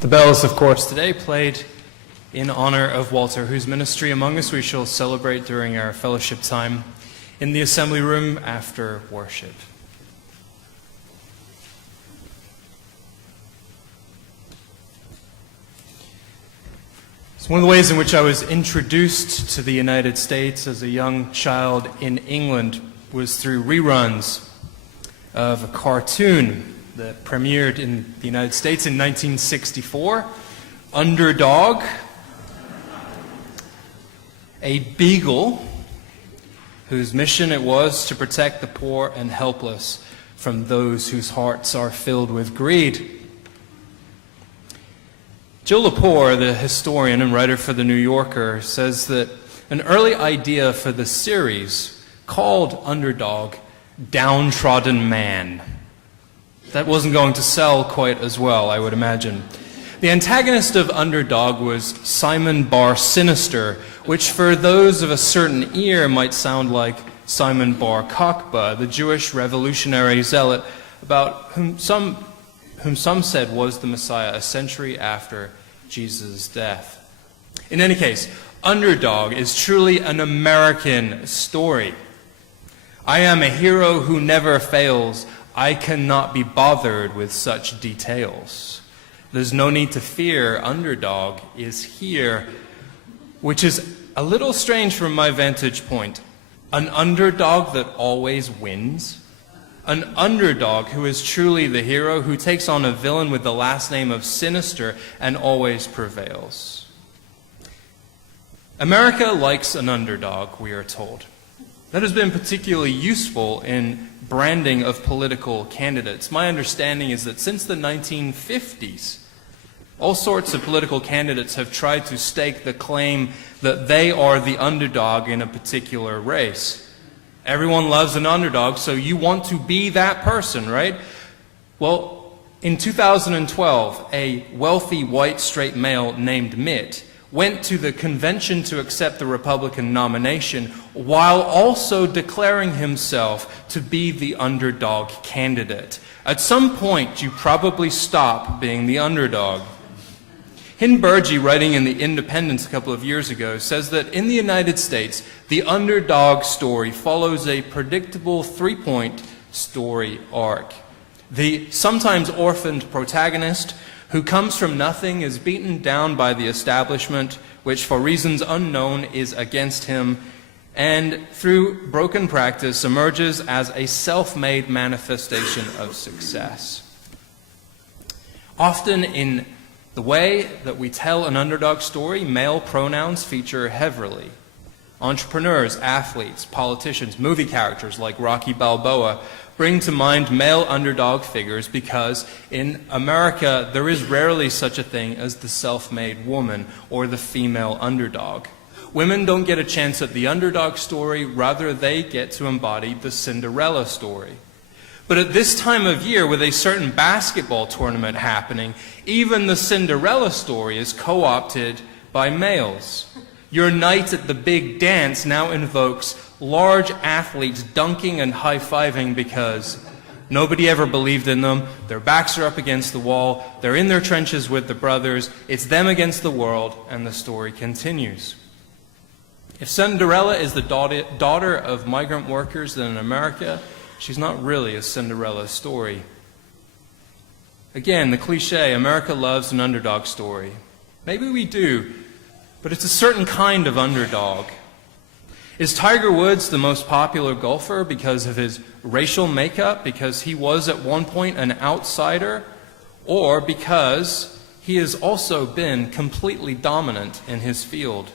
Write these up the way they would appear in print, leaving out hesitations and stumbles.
The bells, of course, today played in honor of Walter, whose ministry among us we shall celebrate during our fellowship time in the assembly room after worship. It's one of the ways in which I was introduced to the United States as a young child in England was through reruns of a cartoon that premiered in the United States in 1964, Underdog, a beagle whose mission it was to protect the poor and helpless from those whose hearts are filled with greed. Jill Lepore, the historian and writer for The New Yorker, says that an early idea for the series called Underdog Downtrodden Man. That wasn't going to sell quite as well, I would imagine. The antagonist of Underdog was Simon Bar Sinister, which for those of a certain ear might sound like Simon Bar Kokhba, the Jewish revolutionary zealot about whom some said was the Messiah a century after Jesus' death. In any case, Underdog is truly an American story. I am a hero who never fails. I cannot be bothered with such details. There's no need to fear. Underdog is here, which is a little strange from my vantage point. An underdog that always wins? An underdog who is truly the hero, who takes on a villain with the last name of Sinister and always prevails. America likes an underdog, we are told. That has been particularly useful in branding of political candidates. My understanding is that since the 1950s, all sorts of political candidates have tried to stake the claim that they are the underdog in a particular race. Everyone loves an underdog, so you want to be that person, right? Well, in 2012, a wealthy white straight male named Mitt went to the convention to accept the Republican nomination while also declaring himself to be the underdog candidate. At some point, you probably stop being the underdog. Hinbergy, writing in The Independent a couple of years ago, says that in the United States, the underdog story follows a predictable three-point story arc. The sometimes orphaned protagonist who comes from nothing is beaten down by the establishment, which for reasons unknown is against him, and through broken practice emerges as a self-made manifestation of success. Often in the way that we tell an underdog story, male pronouns feature heavily. Entrepreneurs, athletes, politicians, movie characters like Rocky Balboa bring to mind male underdog figures because in America there is rarely such a thing as the self-made woman or the female underdog. Women don't get a chance at the underdog story, rather they get to embody the Cinderella story. But at this time of year, with a certain basketball tournament happening, even the Cinderella story is co-opted by males. Your night at the big dance now invokes large athletes dunking and high-fiving because nobody ever believed in them. Their backs are up against the wall. They're in their trenches with the brothers. It's them against the world, and the story continues. If Cinderella is the daughter of migrant workers, then in America, she's not really a Cinderella story. Again, the cliche, America loves an underdog story. Maybe we do, but it's a certain kind of underdog. Is Tiger Woods the most popular golfer because of his racial makeup, because he was at one point an outsider, or because he has also been completely dominant in his field?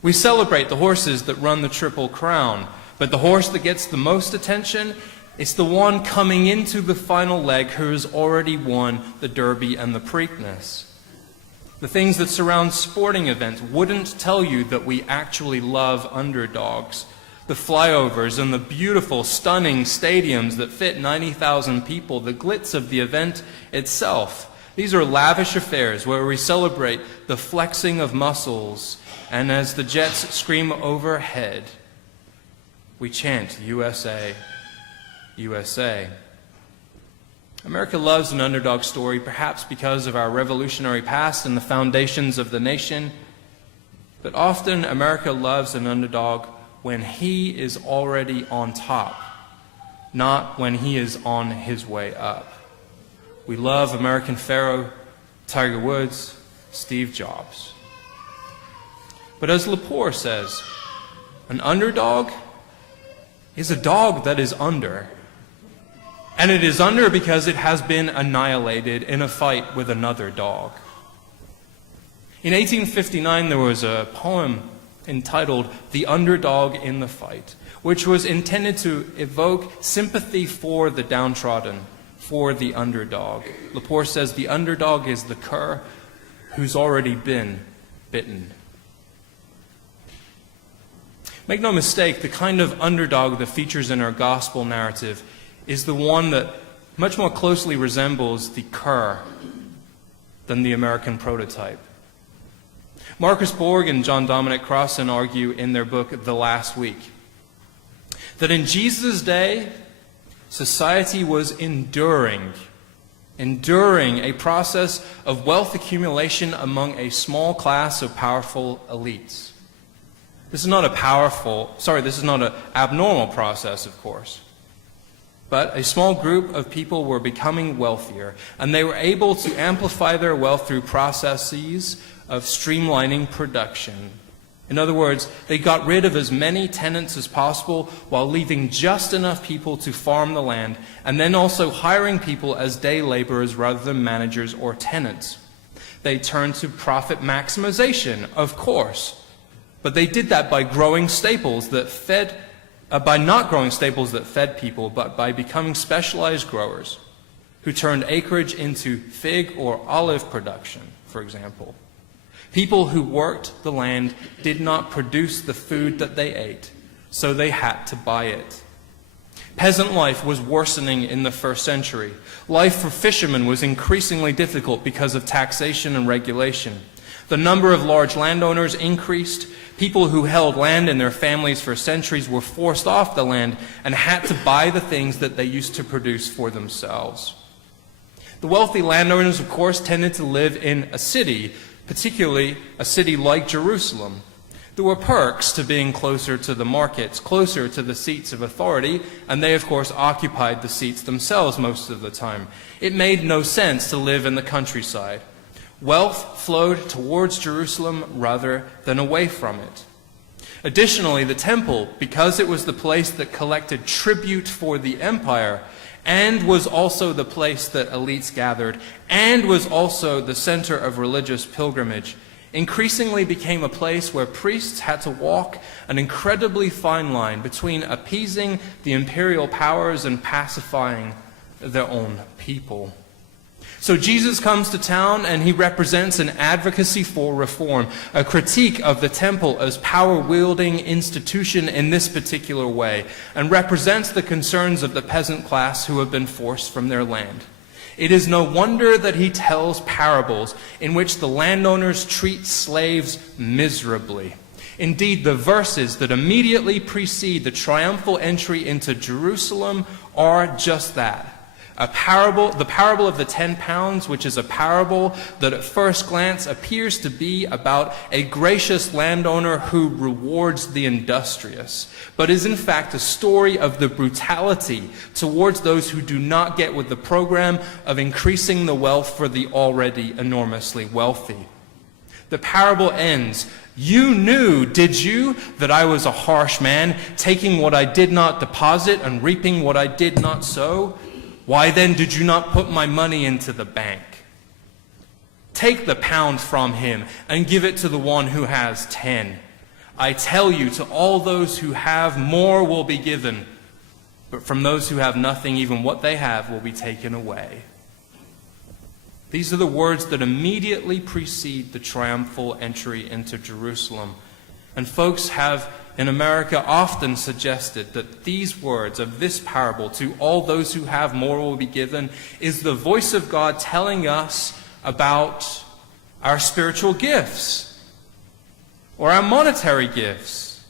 We celebrate the horses that run the Triple Crown, but the horse that gets the most attention is the one coming into the final leg who has already won the Derby and the Preakness. The things that surround sporting events wouldn't tell you that we actually love underdogs. The flyovers and the beautiful, stunning stadiums that fit 90,000 people, the glitz of the event itself. These are lavish affairs where we celebrate the flexing of muscles, and as the jets scream overhead, we chant, USA, USA. America loves an underdog story, perhaps because of our revolutionary past and the foundations of the nation. But often America loves an underdog when he is already on top, not when he is on his way up. We love American Pharaoh, Tiger Woods, Steve Jobs. But as Lepore says, an underdog is a dog that is under. And it is under because it has been annihilated in a fight with another dog. In 1859, there was a poem entitled "The Underdog in the Fight," which was intended to evoke sympathy for the downtrodden, for the underdog. Lepore says the underdog is the cur who's already been bitten. Make no mistake, the kind of underdog that features in our gospel narrative is the one that much more closely resembles the cur than the American prototype. Marcus Borg and John Dominic Crossan argue in their book, The Last Week, that in Jesus' day, society was enduring a process of wealth accumulation among a small class of powerful elites. This is not an abnormal process, of course. But a small group of people were becoming wealthier, and they were able to amplify their wealth through processes of streamlining production. In other words, they got rid of as many tenants as possible while leaving just enough people to farm the land, and then also hiring people as day laborers rather than managers or tenants. They turned to profit maximization, of course, but they did that by growing staples that fed by not growing staples that fed people, but by becoming specialized growers who turned acreage into fig or olive production, for example. People who worked the land did not produce the food that they ate, so they had to buy it. Peasant life was worsening in the first century. Life for fishermen was increasingly difficult because of taxation and regulation. The number of large landowners increased. People who held land in their families for centuries were forced off the land and had to buy the things that they used to produce for themselves. The wealthy landowners, of course, tended to live in a city, particularly a city like Jerusalem. There were perks to being closer to the markets, closer to the seats of authority, and they, of course, occupied the seats themselves most of the time. It made no sense to live in the countryside. Wealth flowed towards Jerusalem rather than away from it. Additionally, the temple, because it was the place that collected tribute for the empire, and was also the place that elites gathered, and was also the center of religious pilgrimage, increasingly became a place where priests had to walk an incredibly fine line between appeasing the imperial powers and pacifying their own people. So Jesus comes to town and he represents an advocacy for reform, a critique of the temple as power-wielding institution in this particular way, and represents the concerns of the peasant class who have been forced from their land. It is no wonder that he tells parables in which the landowners treat slaves miserably. Indeed, the verses that immediately precede the triumphal entry into Jerusalem are just that. The parable of the 10 pounds, which is a parable that at first glance appears to be about a gracious landowner who rewards the industrious, but is in fact a story of the brutality towards those who do not get with the program of increasing the wealth for the already enormously wealthy. The parable ends, "You knew, did you, that I was a harsh man, taking what I did not deposit and reaping what I did not sow? Why then did you not put my money into the bank? Take the pound from him and give it to the one who has 10. I tell you, to all those who have, more will be given, but from those who have nothing, even what they have will be taken away." These are the words that immediately precede the triumphal entry into Jerusalem. And folks have in America often suggested that these words of this parable, "to all those who have, more will be given," is the voice of God telling us about our spiritual gifts or our monetary gifts.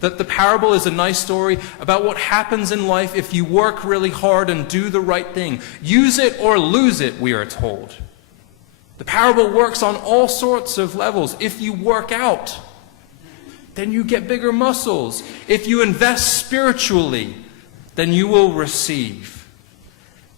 That the parable is a nice story about what happens in life if you work really hard and do the right thing. Use it or lose it, we are told. The parable works on all sorts of levels. If you work out, then you get bigger muscles. If you invest spiritually, then you will receive.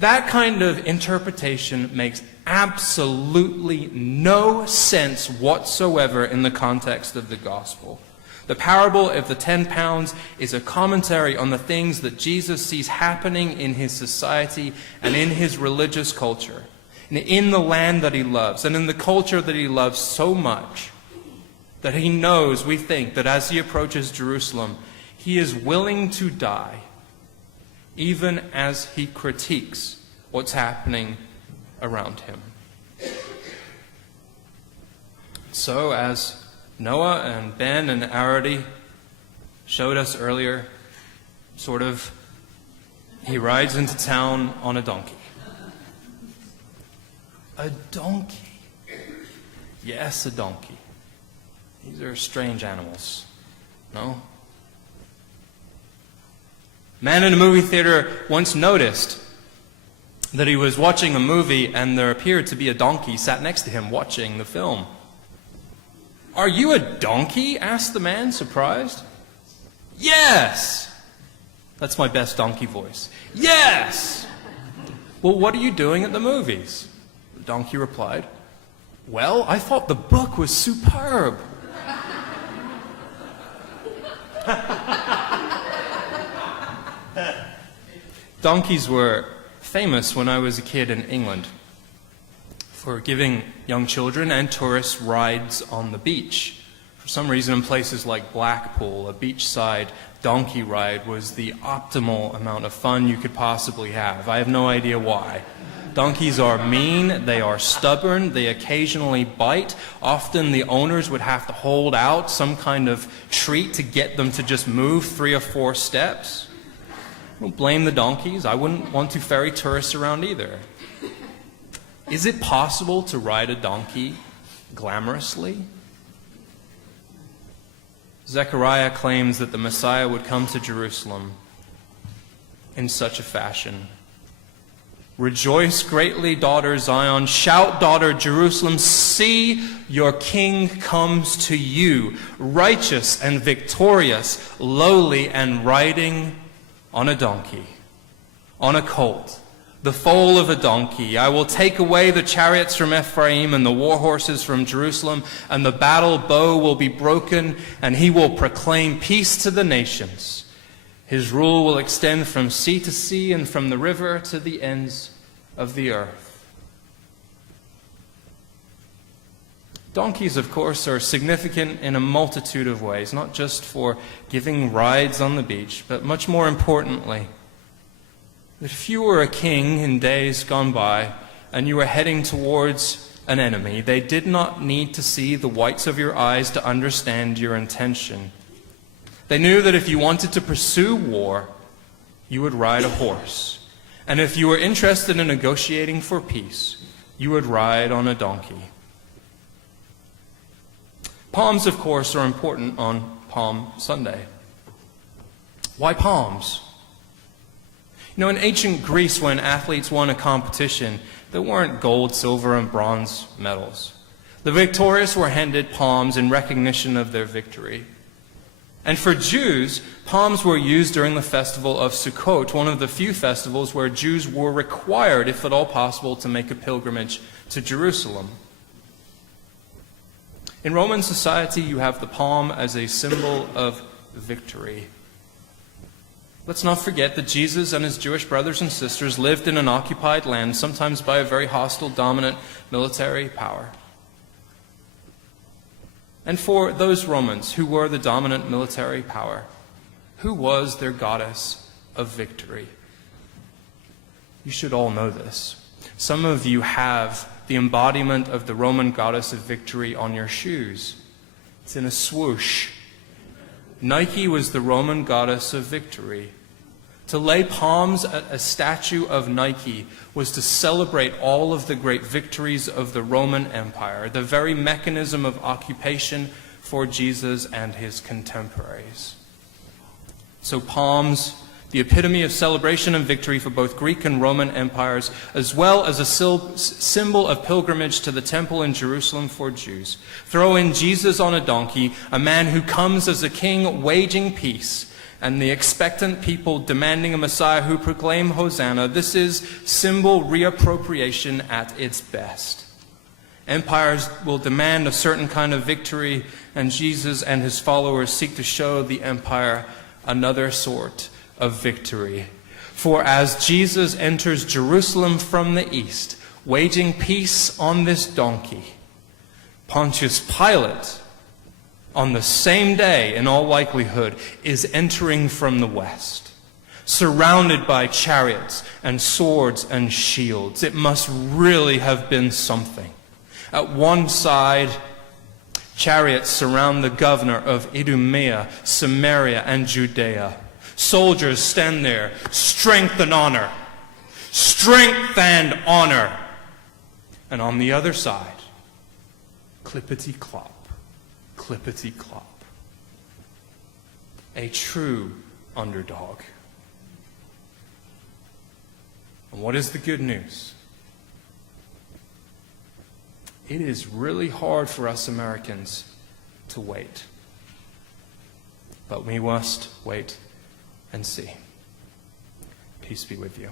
That kind of interpretation makes absolutely no sense whatsoever in the context of the gospel. The parable of the 10 pounds is a commentary on the things that Jesus sees happening in his society and in his religious culture, and in the land that he loves, and in the culture that he loves so much, that he knows, we think, that as he approaches Jerusalem, he is willing to die, even as he critiques what's happening around him. So, as Noah and Ben and Aradi showed us earlier, he rides into town on a donkey. A donkey. Yes, a donkey. These are strange animals. No? A man in a movie theater once noticed that he was watching a movie and there appeared to be a donkey sat next to him watching the film. "Are you a donkey?" asked the man, surprised. "Yes!" That's my best donkey voice. "Yes!" "Well, what are you doing at the movies?" The donkey replied, "Well, I thought the book was superb." Donkeys were famous when I was a kid in England for giving young children and tourists rides on the beach. For some reason, in places like Blackpool, a beachside donkey ride was the optimal amount of fun you could possibly have. I have no idea why. Donkeys are mean, they are stubborn, they occasionally bite. Often the owners would have to hold out some kind of treat to get them to just move 3 or 4 steps. I don't blame the donkeys. I wouldn't want to ferry tourists around either. Is it possible to ride a donkey glamorously? Zechariah claims that the Messiah would come to Jerusalem in such a fashion. "Rejoice greatly, daughter Zion. Shout, daughter Jerusalem. See, your king comes to you, righteous and victorious, lowly and riding on a donkey, on a colt, the foal of a donkey. I will take away the chariots from Ephraim and the war horses from Jerusalem, and the battle bow will be broken, and he will proclaim peace to the nations. His rule will extend from sea to sea and from the river to the ends of the earth." Donkeys, of course, are significant in a multitude of ways, not just for giving rides on the beach, but much more importantly, that if you were a king in days gone by and you were heading towards an enemy, they did not need to see the whites of your eyes to understand your intention. They knew that if you wanted to pursue war, you would ride a horse. And if you were interested in negotiating for peace, you would ride on a donkey. Palms, of course, are important on Palm Sunday. Why palms? In ancient Greece, when athletes won a competition, there weren't gold, silver, and bronze medals. The victorious were handed palms in recognition of their victory. And for Jews, palms were used during the festival of Sukkot, one of the few festivals where Jews were required, if at all possible, to make a pilgrimage to Jerusalem. In Roman society, you have the palm as a symbol of victory. Let's not forget that Jesus and his Jewish brothers and sisters lived in an occupied land, sometimes by a very hostile, dominant military power. And for those Romans who were the dominant military power, who was their goddess of victory? You should all know this. Some of you have the embodiment of the Roman goddess of victory on your shoes. It's in a swoosh. Nike was the Roman goddess of victory. To lay palms at a statue of Nike was to celebrate all of the great victories of the Roman Empire, the very mechanism of occupation for Jesus and his contemporaries. So palms, the epitome of celebration and victory for both Greek and Roman empires, as well as a symbol of pilgrimage to the temple in Jerusalem for Jews. Throw in Jesus on a donkey, a man who comes as a king waging peace, and the expectant people demanding a Messiah who proclaim Hosanna. This is symbol reappropriation at its best. Empires will demand a certain kind of victory, and Jesus and his followers seek to show the empire another sort of victory. For as Jesus enters Jerusalem from the east, waging peace on this donkey, Pontius Pilate, on the same day, in all likelihood, is entering from the west, surrounded by chariots and swords and shields. It must really have been something. At one side, chariots surround the governor of Idumea, Samaria, and Judea. Soldiers stand there, strength and honor. Strength and honor. And on the other side, clippity-clop, clippity-clop. A true underdog. And what is the good news? It is really hard for us Americans to wait. But we must wait and see. Peace be with you.